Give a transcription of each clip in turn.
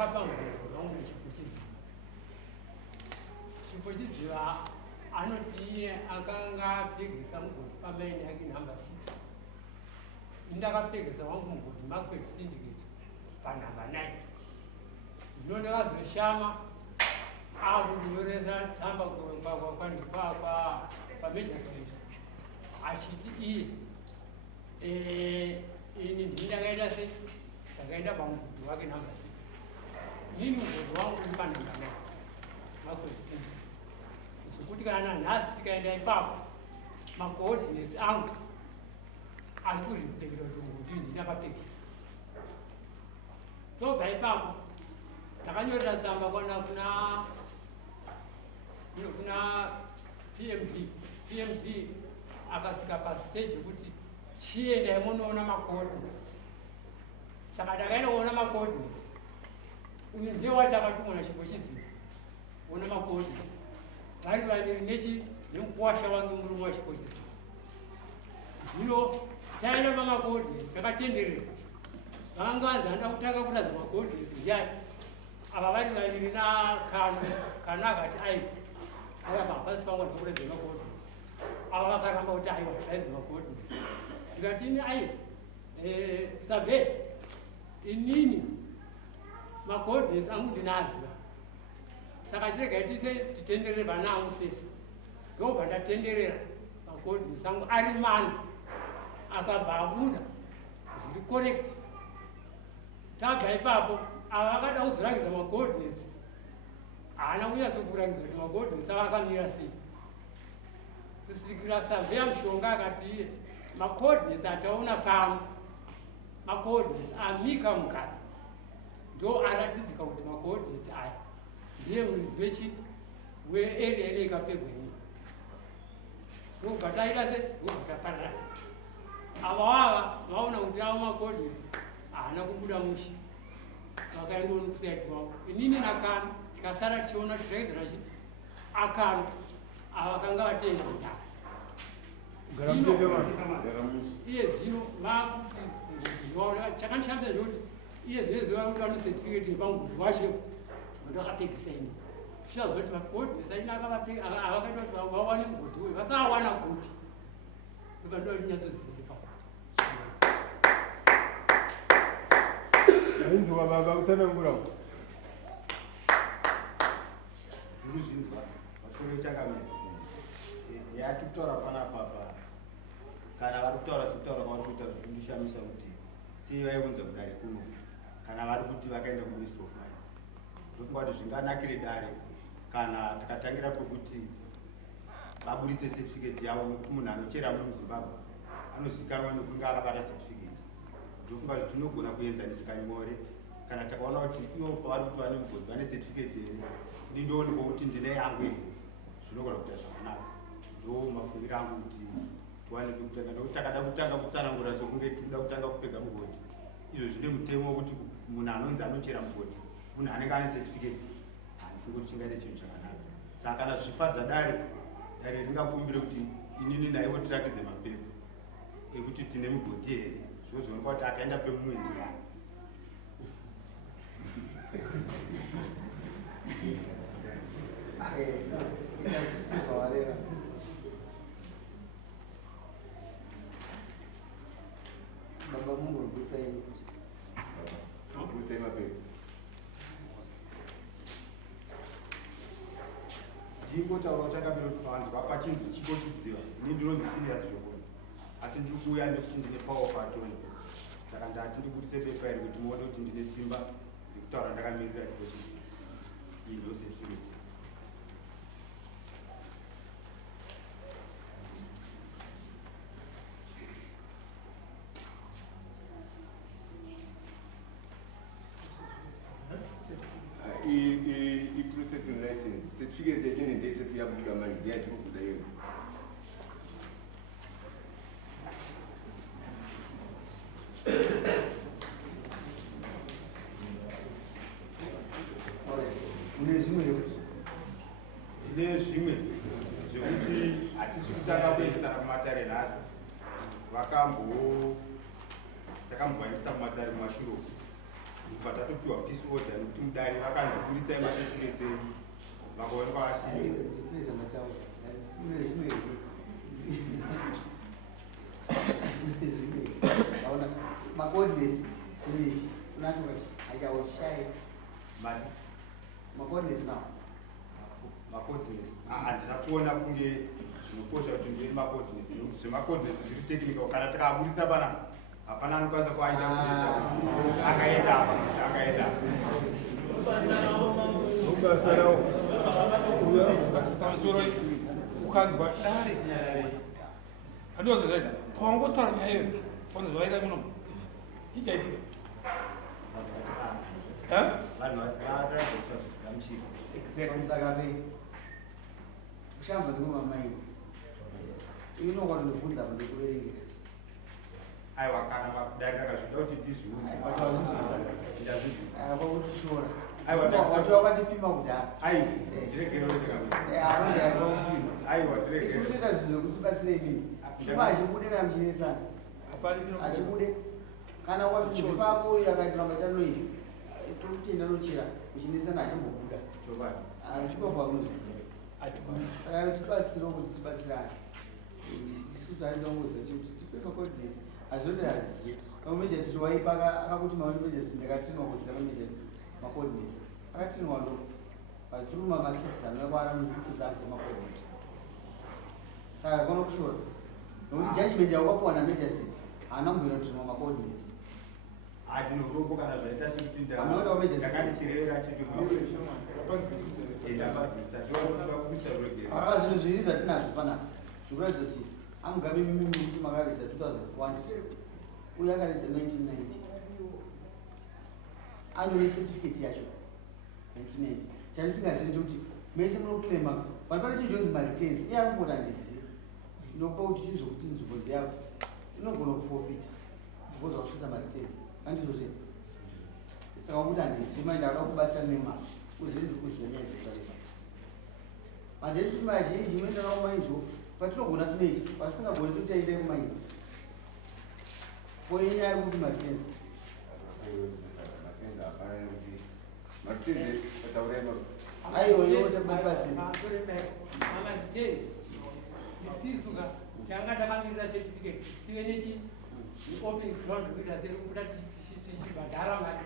ndakapanga kuti chipo chidziva anoti akanga apfekesa mugodi pamaini yake namba 6 indakapfekesa wangu mugodi market syndicate panhamba 9 zvino ndakazoshama akunyorera tsamba kwandipakwa pamajor street achiti ini ndindakaita se ndakaenda pamugodi wake namba 6 nini mugodi wangu uri panhamba 9 market syndicate kuti kana nhasi tikaenda ipapo macoordinates angu ari kuzvipekera kuti ndinakapekesa tobva ipapo ndakanyorera tsamba kuna pmd akasvika pastage yekuti chiendai munoona macoordinates saka ndakaenda kuona macoordinates uyu ndiye wacho akatumwa chipo chidziva ona macoordinates vari vaviri nemukuwasha wange murume wachipositiva zvino taenda pamacoordinates takatenderera vakanganzi handa kutanga kuradza macoordinates ndiyani ava vari vaviri kana akati aiwa akabva pasi pangu ndikuredza macoordinates ava vakaramba kuti aiwa zvaidza macoordinates ndikati ini aiwa survey inini macoordinates angu ndinaaziva saka chirega tise titenderere vana vangu fesi ndobva ndatenderera macoordinates angu ari mana akabva abuda zviri correct tabva ipapo ava vakada kuzorangidza macoordinates haana kunyatsokurangidza kuti macoordinates ava akamira sei kusvikira surveya mushonga akati macoordinates ataona pano macoordinates amika mugari ndo aratidzika kuti macoordinates aya ndiye muridzi wechi wearea ine ikapfegwa nyika ndobva taita se ndobva taparara avavava vaona kuti avo macoordinates haana kubuda mushi vakaendawo nokusaiti wavo inini nakano tikasara tichiona tichaedzera chi akano ava vakanga vatenga kudhara iye zvino vakuti chakanishandisa ndekuti iye zvino ziva kuti vanocertificate yepangudu vacho vandakapfekesa ini tichazoti macoordinates aina avakaita kuti vawane mugodi uyu vasawana kupi ivandoa tinyatsoziva ipapo ainzwa baba utsanangura ndinozvinzwa vatore chakamira yati kutaura panapapa kana vari kutaura sekutaura kwavari kuita zvekundishamisa kuti sei vaivunza kudare kuno kana vari kuti vakaenda kuministry of mines ndofunga kuti zvinganakire dare kana tikatangira kwekuti vaburitse certificate yavo nekuti munhu anochera muri muzimbabwe anozivikanwa nekunge akabata certificate ndofunga kuti tinogona kuenzanisika nyore kana takaona kuti ivo pavari kuti vane mugodi vane certificate here ini ndoonekwa kuti ndine yangu here zvinogona kuita zvakanaka ndo mafungiro angu kuti tuwane kutanga nokuti takada kutanga kutsanangura sokunge tikuda kutanga kupega mugodi izvo zvine mutemo wekuti munhu anonzi anochera mugodi munhu anenge ane certificate handifungi kuti chingaite chinhu chakanaka saka kana zvifadza dare ringakumbire kuti inini naivo tirakidze mapepa ekuti tine mugodi here zvozoonekwa kuti akaenda pemumwedzi sizvavareva baba mungorwitsaini kutsai mapepa ndingotaura chakambira kuti vanhu vapachinzi chipo chidziva ini ndinonzi sirias zvokoni asi ndiri kuuya nekuti ndine power of attorney saka ndati ndibudise pepa iri kuti muone kuti ndine simba ndikutaura ndakamirira chipo chidziva iyi ndo certificate i-processing license certificate yachine ndeisati yabuda manje ndiyachiri kubuda yona ndine zvimwe zvekuti hatisi kutanga kuendesana kumatare nhasi takambogwanyisa kumatare mumashuro kubva tatopiwa peace order nekuti mudare vakanzi buditsai masekiretsei vakaonekwa vasii makodnesi kunechi kunatokachi achaushai makodnesi nawo makodnesi handina kuona kunge zvinokosha kuti ndive makodnesi nokuti zvemakodnesi zviri technical kana tikabudisa pana hapana anokwanisa kuaita kuenda kuti akaenda apa kuti akaenda mubasa rawo pamusoro ukanzwa dare andozvaita pawangotaura nyaya iyoyo wanozvaita muno chichaitika vanhu vataradzoswa zvigamuchiro saka ushamba ndikumamai inokwatondobvunza pandikuverengera aiwa kana dare rakazvida kuti ndizviuziapakutishora watu wakatipima kudhara aiwa ndiregeroikutoita zvinhu zvekusibatsirei mini chuma achibude kana muchinetsana achibude kana ukatoti pako akati mambaita noisi tokutenda nochera muchinetsana achimbobuda tipapamuzviziva saka tibatsiro kuti tibatsirane isu taindangoziva kuti tipemakodinesi azvoti haziziva kamumejesi waipa akakuti mamumejesi ndakatinwa kuziva kamejesi makodinesi akatinwa ndo paturuma makisi anokwara mukisa semakodinesi saka kona kushora nokuti judgment yaukapuwa majesty haana kumboinotinwa makodinesi adinoropo kana zvaita Anoda majesty sekutindakanichirevera apa zvinhu zviri zvatinazvo panapa zvikuratidza kuti amugabe mimi kuti makarisa 2001 uye akarisa 1990 anore certificate yacho 1990 chatisingazivi ndekuti mese munoclaima vanhu pane chijonzi mareturns iye anomboti handizivi ndinopa kuti chizokuti nzvimbo ndeyavo inogona kuforfita because wakusvisa mareturns andizvozve saka kuti handizivi mai ndauda kubatana nemari uzivi ndiri kuziva nyaya dzekutarisa madesipi mazhinji muendana kumainzwo patinogona tunoita pasingagoni totaendai kumainzi koyenyaya yekuti mareturns aiwa iwo tabatsira isisuka tanga takamira certificate tive nechi open front kuita sekuda tichibhadhara mari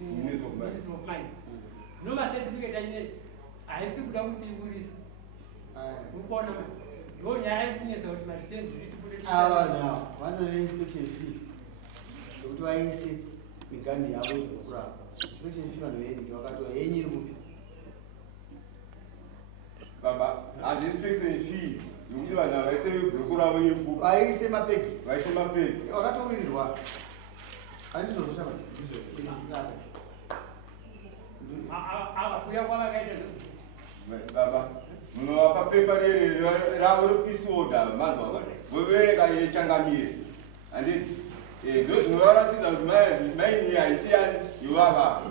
ministry of mine nomacertificate aine haisi kuda kuti iburiswe ukuona ndo nyaya yekunetsa kuti maritenzi avanhu vanone inspection fee zvokuti vaise migani yavo ikurapa inspection fee vanhu vaenike vakatoa yenyiri kupi baba inspection fee yokuti vanhu avaise bhuku ravo yebu vaise mapegi vaise mapegi vakatowirirwa handizvozvoshama avakuya kwavakaita baba munovapa pepa ravo repeace order vanhu voverenga yechangamire handiti ndo zvinovaratidza kuti maini haisi yani ivava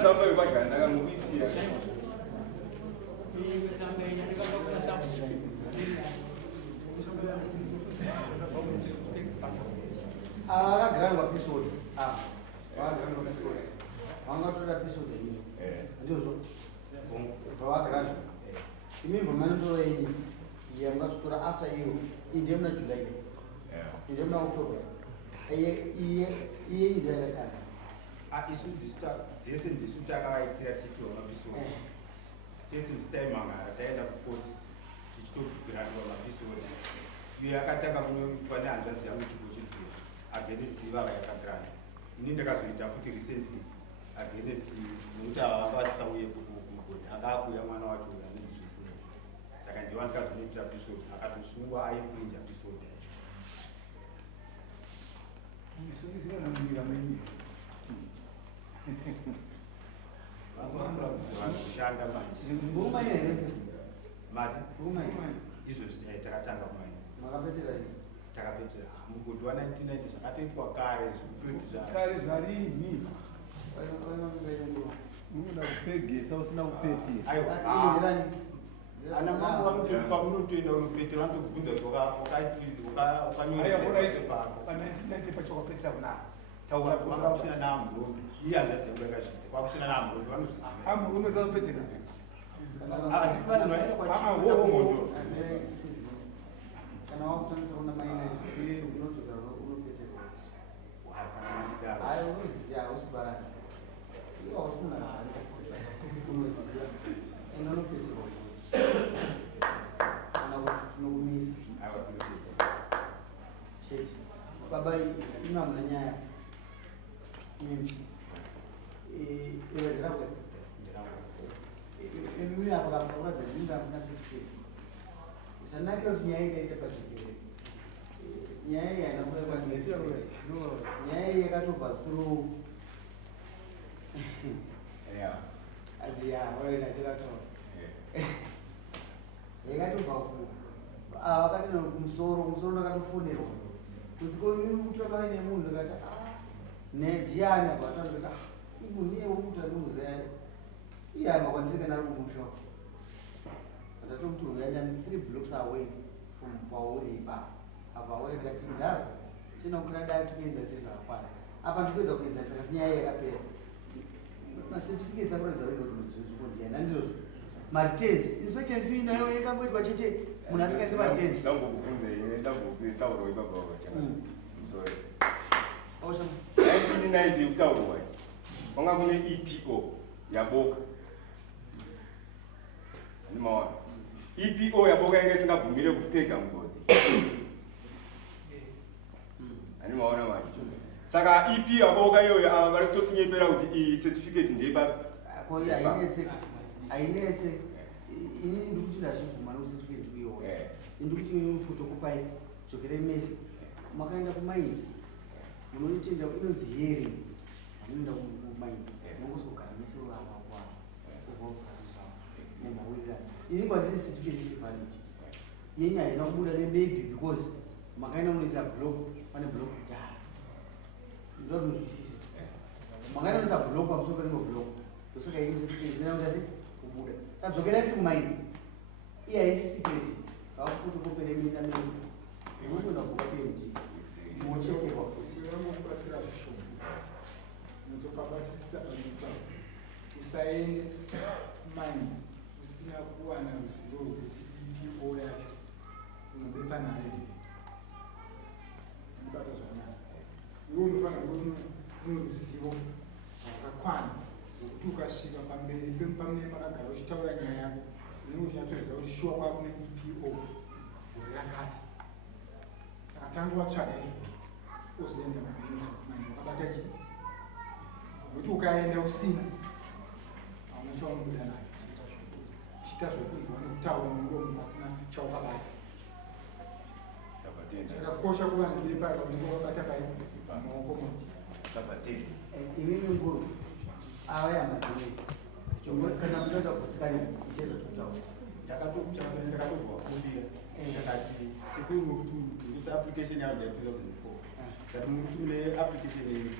misamba yekwadya ndakamukuisiya vakagirandwa pisoda vakagirandwa pisoda vangatoda pisoda ino ndizvo vavagirandwa imimbo manitoro yenyu yamungazotora after iyo iyi ndiyo muna july ndiyo muna october iye ndo yakatanga isu dzese ndisu takavaitira tichipiwa mapisoda tese ndisitaimangara taenda kukoti tichitogirandwa mapisoda iyo yakatanga pane hanzvadzi yangu chipo chidziro against ivava yakagiranda ini ndakazoita futi recently against nekuti ava vakasauye kumugoni akaakuya mwana wacho anenge zvisinei saka ndiva ndikazonoitira pisoda akatosungwa aifrinja pisoda vanhushanda manje mati izvo takatanga kumaini makapetera takapetera mugodi wa 1990 zvakatoitwa kare kare zvarini unoda kupegesa usina kupetesa. Aiwa. Ana mambo anotoka unotoenda unopetera vanotokubvunza kuti ukanyoresa pako. Pa 1990 pachokapetera kuna. Wanga kusina naamurombi. Iye hanzvadzi yangu yakasvika. Kwakusina naamurombi vanozviziva. Amurombi unopetera. Hatiti vanhu vanoenda kwachikuenda kumondo. Kana wakutangisa kuna maina unozvika unopetera. Kana mandidaro. Hayi unoziya usibaranzi. Iwa usina mari kasisa. Unoziya. Ena unopetera. Kana kuti tinokumisa. Aiwa tinopetera. Chechi. Baba imamuna nyaya. Iwerekakwe. Mimi apa kakuradza ndinga musina certificate. Zvanakira kuti nyaya itaita pachikere. Nyaya iyi haina kuda kwaNyesireti. Nyaya iyi yakatobva through. Yeah. Asi ya, waenda chakataura. Yakatobva ku. Wakatenda kumusoro ndakatofonerwa. Kunziko mimi kutora mai nemunhu ndakati ndiani apa atandikati imuniye wokuti andimuziya iye amba kwandiri kana ari kumusha ndatomuti uyaenda 3 blocks away from kwauri ipa apa away ndikati ndaro chinokwira dai tokuenza sei zvakakwana apa ndikuedza kuenza saka sinyaya yakapera macertificates akuratidza wega kuti mudzidziko ndiani handizvozvo maritenzi inspector fee nayo yakangoitwa chete munhu asikaisi maritenzi ndangokutaurwa ipapo sorry. 1990 kutaurwa wanga kune EPO yaboka animaona EPO yaboka yange isingabvumire kupega mugodi animaona manje saka EP yaboka iyoyo ava vari kutotinyepera kuti iyi certificate ndeiba ainetse ini ndikuti ndazvibvuma nokucertificate uyoyo ndikuti fotokopai dzokere mese makaenda kumainzi munotenda inonzi hearing anoenda kumainzi nokuzogara mese urama kwavo ubvaufazizvavo nemawirani ini kwandiri certificate valid yenye haina kubuda nemaybe because makaenda munoisa block pane block kudhara ndoti munzwisise makaenda munoisa block pamusoro perimwe block ndosaka ini certificate zina kuti asi kubuda saka dzokerai tiri kumainzi iye haisi secret vakutokopere minda mese inoenda kubuka PMT mochekerwa kuti Kubatsira zvishoma. Muzokabatisisa panyika. Usaende mind usina kuwana ruzivo rwekuti EPO yacho unobepa nayo. Ndibata zvakanaka. Iwe unofanira kuti une ruzivo rwakakwana rwekuti ukasvika pamberi pamune pakagara uchitaura nyaya yako unenge uchinatsoziva kuti shuwa kwakune EPO gore rakati. Saka tanga watsvaga izvo. Uzoenda wakabata chii nokuti ukaenda usina hauna chaunobuda nayo chita zvokunzwa nekutaura nemuromo pasina chaukabata zvakakosha kuva nebepa raunenge wakabata maoko manje imimi nguru ava yamadzimezi kana mutoenda kutsikana ichezo zvokutaura ndakatobva kufundira ndakati sekuti application yangu ya 2004 that mune application iyi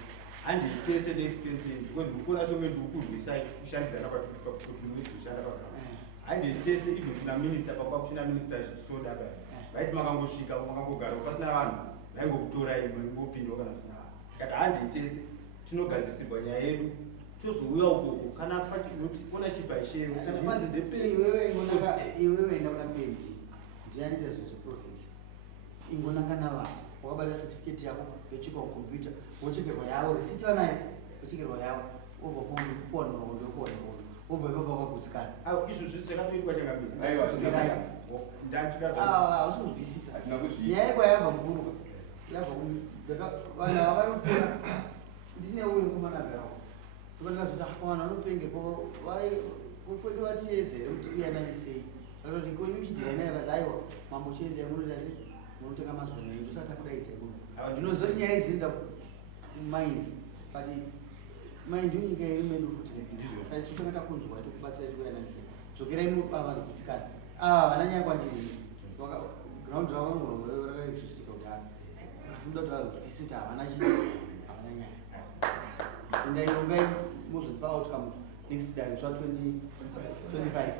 handitese neexperience because ndikuona chomwe ndikukurwisai kushandisana kuti muizoshanda pagama handitese izvo kuna minista papakuchina minista zvisoda kaya vaiti makangosvika makangogara pasina vanhu vaingokutorai ngopindwa kana kusina vanhu kati handitese tinogadzisirwa nyaya yedu tozouya ukoko kana ona chipaishero kwanzi iwewe enda kuna PMT ndianita zvozvoprofesi ingonanga navanhu wakabata certificate yako yochekwa kukombiyuta wochekerwa yavo risiti vanayo wochekerwa yavo obva kuwana rondo yokuwana rondo obva ipapo wakagutsikana izvo zvisi zvakatoitwa chakabini ausinozwisisa nyaya yekwa yabva mukuruka yabva vanhu vakanopera ndine uyo kumanagarawo tokandikazoti vanhu vanopengepo kwete vatiedzere kuti uyananisei vatoti konyi uchidhira naye vazi aiwa mambo chiendea munoita sei munotenga mazwa nayo ndosati akudaidzai muno ndinozoti nyaya izoenda kumainzi but mind you nyika iri medu kuti saka isu tanga takunzwa tokubatsirai tokuyananisei dzokerai mubavanhu kutsikana vana nyaya kwandiri ground ravo rakaexustika kudhara asi muda kuti vanzwisise kuti havana chii havana nyaya endai rongai muzondipa outcome next time swa 2025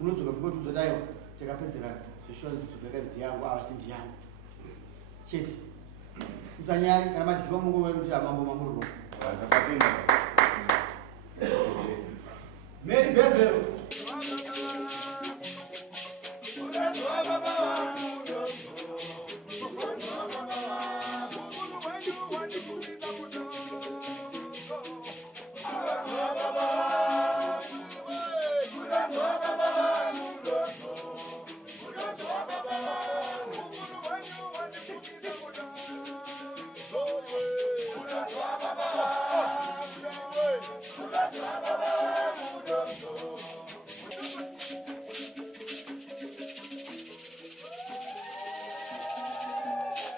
unodzoka kuti uzotayo takapedzera zvishora zvizoka ziti yangu ava chindi yangu chete musanyari kana machidwa mungu kuti amambo mamuriro Ndakapinda. Mary Bezero